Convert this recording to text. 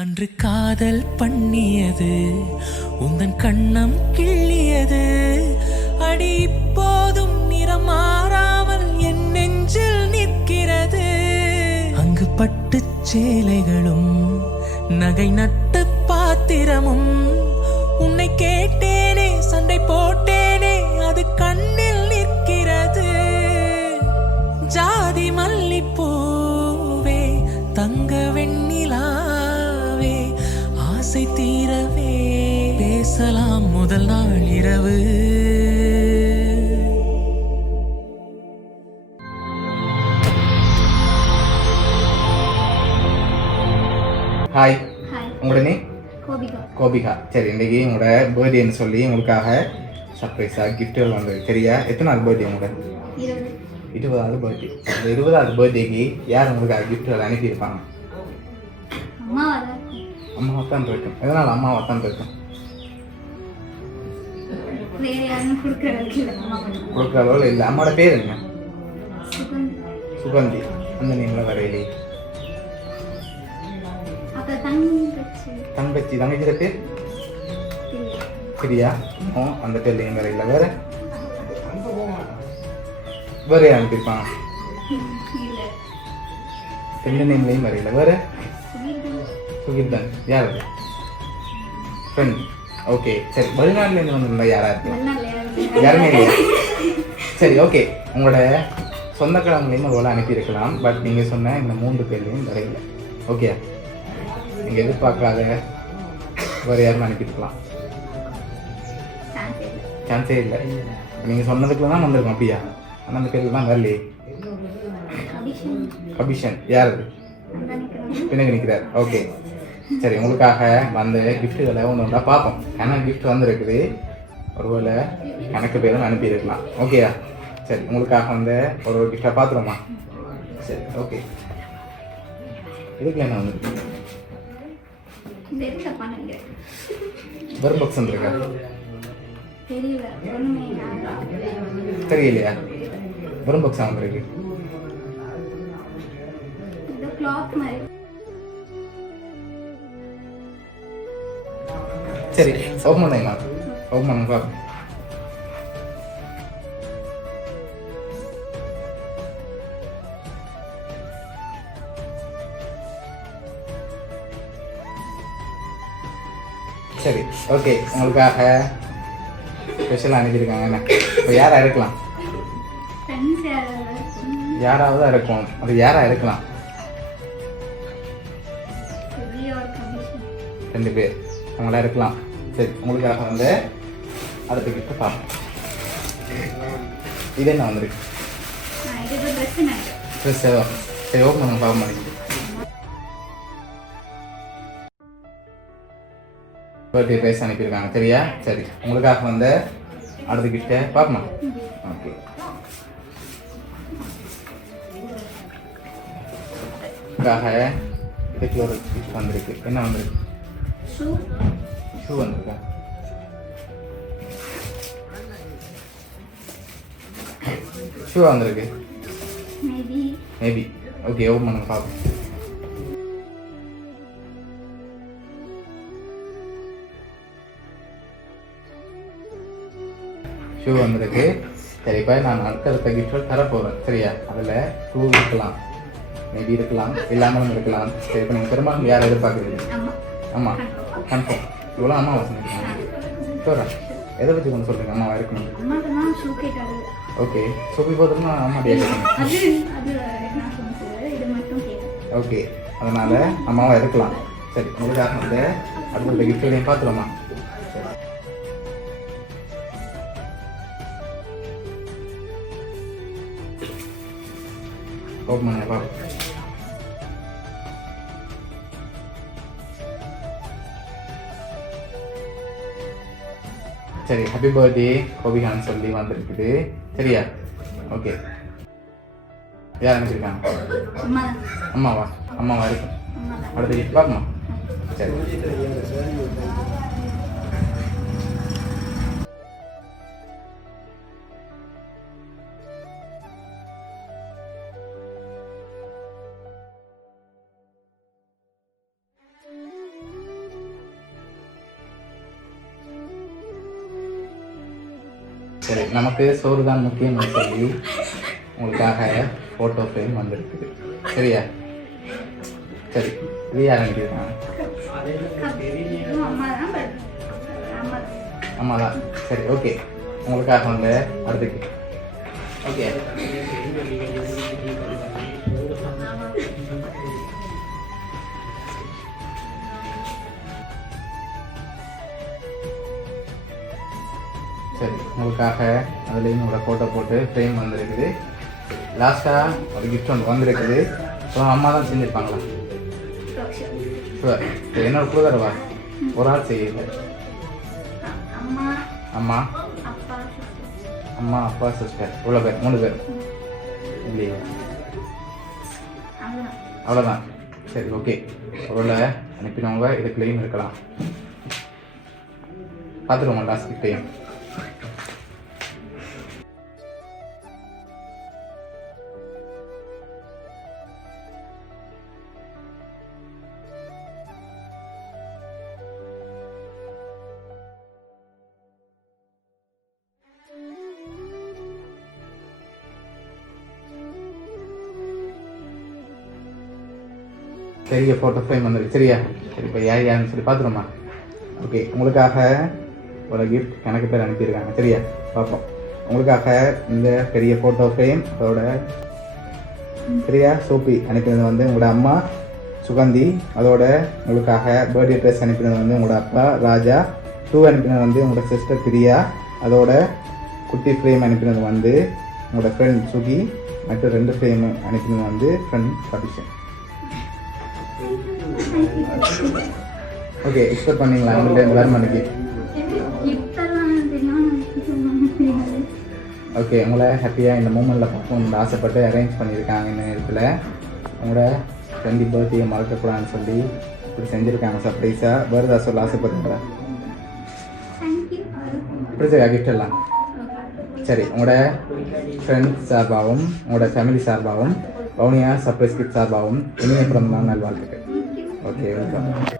அன்று காதல் பண்ணியது உந்தன் கண்ணம் கிள்ளியது அடி இப்போதும் நிறம் மாறாமல் என் நெஞ்சில் நிற்கிறது. அங்கு பட்டு சேலைகளும் நகை நட்டு பாத்திரமும் உன்னை கேட்டேனே சண்டை போட்டேனே அது கண்ணில் நிற்கிறது. ஜாதி மல்லிப்பூவே தங்க வெண்ணிலாவே ஆசை தீரவே பேசலாம் முதல் நாள் இரவு. ஹாய், உங்களோட நேம்? கோபிகா. சரி, இன்றைக்கி உங்களோட பர்த்டேன்னு சொல்லி உங்களுக்காக சர்ப்ரைஸாக கிஃப்ட்டுகள் வந்தது. சரியா? எத்தனை நாள் பர்த்டே உங்களோட? 20வது பர்த்டே. இந்த 20வது பர்த்டேக்கு யார் உங்களுக்காக கிஃப்ட்டுகள் அனுப்பியிருப்பாங்க? அம்மாவை தான் இருக்கும். எதனால் அம்மாவை தான் இருக்கும்? கொடுக்குற அளவில் இல்லை. அம்மாவோட பேர் என்ன? சுகந்தி. அந்த நேமில் வரையிலே தங்கச்சி. தங்கச்சியோட பேர் சரியா? அந்த பேர்லையும் வேற இல்லை. வேற வேற யார் அனுப்பியிருப்பாங்க? ரெண்டு நேம்லையும் வேற இல்லை. வேற சுகிர்தான். யார் அது? ஃப்ரெண்ட். ஓகே, சரி. வெளிநாட்டிலேருந்து வந்திருந்தா யாரா இருக்கு? யாருமே இல்லையா? சரி, ஓகே. உங்களோட சொந்தக்கிழமையிலையும் ஒரு வேலை அனுப்பியிருக்கலாம். பட் நீங்கள் சொன்ன இந்த 3 பேர்லையும் வேற இல்லை. ஓகே, நீங்கள் எதிர்பார்க்காத வேறு யாரும் அனுப்பியிருக்கலாம். சான்ஸே இல்லை. நீங்கள் சொன்னதுக்குள்ள தான் வந்திருக்கோம். அப்படியா? ஆனால் அந்த பேருக்கு தான் வரலையே. கபிஷன். யார் அது? பின்னாடி நிற்கிறார். ஓகே, சரி. உங்களுக்காக வந்த கிஃப்ட்டுகளை ஒன்று ஒன்றா பார்ப்போம். ஏன்னா கிஃப்ட் வந்துருக்குது. ஒருவேளை எனக்கு பேரும் அனுப்பியிருக்கலாம். ஓகேயா? சரி, உங்களுக்காக வந்து ஒரு கிஃப்டாக பார்த்துருமா? சரி, ஓகே. இதுக்கு என்ன வந்துருக்கு? வெறும் பாக்ஸ் வந்துருக்கா? தெரியலையா? வெறும் பாக்ஸ் வந்துருக்கு. சரி, ஓப்பன் பண்ணுங்க. ஓப்பன் பண்ணுங்க. சரி, ஓகே. உங்களுக்காக ஸ்பெஷலாக அனுப்பியிருக்காங்க. என்ன இப்போ யாராக இருக்கலாம்? யாராவது இருக்கும். அது யாராக இருக்கலாம்? 2 பேர் அவங்களா இருக்கலாம். சரி, உங்களுக்காக வந்து அடுத்த கிஃப்ட் பார்ப்போம். இது என்ன வந்துருக்கு? ட்ரெஸ். சரி, ஓப்பன் பண்ணுங்க. பார்க்க மாட்டேங்குது. பர்த்டே ப்ரைஸ் அனுப்பியிருக்காங்க. சரியா? சரி, உங்களுக்காக வந்து அடுத்த கிஃப்ட்டை பார்க்கணும். ஓகே, உங்களுக்காக இதுக்கு ஒரு கிஃப்ட் வந்திருக்கு. என்ன வந்திருக்கு? ஷூ வந்திருக்கா? ஷூ வந்திருக்கு. மேபி. ஓகே, ஓப்பன் பண்ணுங்க பார்ப்போம். ஷூ வந்திருக்கு. சரி, இப்போ நான் அடுத்த கிஃப்ட் தரப்போகிறேன். சரியா? அதில் ஷூ இருக்கலாம், மேபி இருக்கலாம், இல்லாமலும் இருக்கலாம். சரி, இப்போ நீங்கள் பெரும்பாலும் யாரை எதிர்பார்க்குறீங்க? ஆமாம், கன்ஃபார்ம். இவ்வளோ அம்மாவை சொன்னீங்க. சொல்கிறேன். எதை பற்றி கொண்டு சொல்கிறீங்க? அம்மாவா இருக்கணும். ஓகே, ஷூ போதுமா? அம்மா கேட்குறேன். ஓகே, அதனால் அம்மாவா இருக்கலாம். சரி, உங்களுக்காக வந்து அடுத்த கிஃப்ட்டையும் பார்த்துருமா? ஓப்பன் பண்ண பார்ப்போம். சரி, ஹாப்பி பர்த்டே கோபிகான்னு சொல்லி வந்திருக்குது. சரியா? ஓகே. யார் அனுப்பிச்சிருக்காங்க? அம்மாவா? அம்மாவா இருக்கும். அடுத்த கிஃப்ட் பார்க்கணும். சரி, சரி, நமக்கு சோறு தான் முக்கியம்னு சொல்லி உங்களுக்காக ஃபோட்டோ ஃப்ரேம் வந்திருக்குது. சரியா? சரி, இது யார் அனுப்பியிருக்காங்க? அம்மா தான். சரி, ஓகே. உங்களுக்காக வந்து அடுத்துக்கு ஓகே. சரி, உங்களுக்காக அதுலேயும் உங்களோட ஃபோட்டோ போட்டு ஃப்ரேம் வந்திருக்குது. லாஸ்ட்டாக ஒரு கிஃப்ட் ஒன்று வந்திருக்குது. அப்புறம் அம்மா தான் செஞ்சுருப்பாங்களா? ஷுவர். சரி, என்னோட கூட தரவா? ஒரு ஆள் செய்யுது. அம்மா, அப்பா, சிஸ்டர். இவ்வளோ பேர், 3 பேர் இல்லையா? அவ்வளோதான். சரி, ஓகே. ஒருவேளை அனுப்பினவங்க இதுக்குள்ளேயும் இருக்கலாம். பார்த்துருவோங்க லாஸ்ட் கிஃப்டையும். பெரிய ஃபோட்டோ ஃப்ரேம் வந்துருக்கு. சரியா? சரி, இப்போ யாருன்னு சொல்லி பார்த்துருமா? ஓகே, உங்களுக்காக ஒரு கிஃப்ட் கணக்கு பேர் அனுப்பியிருக்காங்க. சரியா? பார்ப்போம். உங்களுக்காக இந்த பெரிய ஃபோட்டோ ஃப்ரேம், அதோட சரியா சோப்பி அனுப்பினது வந்து உங்களோட அம்மா சுகந்தி. அதோட உங்களுக்காக பர்த்டே ட்ரெஸ் அனுப்பினது வந்து உங்களோட அப்பா ராஜா. ஷூ அனுப்பினது வந்து உங்களோட சிஸ்டர் பிரியா. அதோட குட்டி ஃப்ரேம் அனுப்பினது வந்து உங்களோட ஃப்ரெண்ட் சுகி. மற்ற 2 ஃப்ரேம் அனுப்பினது வந்து ஃப்ரெண்ட் சபிஷன். ஓகே, எக்ஸ்பெக்ட் பண்ணீங்களா உங்கள்கிட்ட எல்லாரும் மணிக்கு? ஓகே, உங்களை ஹாப்பியாக இந்த மூமெண்ட்டில் பார்க்கணும்னு ஆசைப்பட்டு அரேஞ்ச் பண்ணியிருக்காங்க. இந்த நேரத்தில் உங்களோட 20 பர்த்டே மறக்கக்கூடாதுன்னு சொல்லி இப்படி செஞ்சுருக்காங்க சர்ப்ரைஸாக. பர்த்டே சொல்ல ஆசைப்படுறா? பிடிச்சா கிஃப்ட் எல்லாம்? சரி, உங்களோட ஃப்ரெண்ட்ஸ் சார்பாகவும் உங்களோட ஃபேமிலி சார்பாகவும் வவுனியா சர்ப்ரைஸ் கிஃப்ட் சார்பாகவும் இனிய பிறந்தநாள் நல்வாழ்த்துக்கள். Okay, welcome.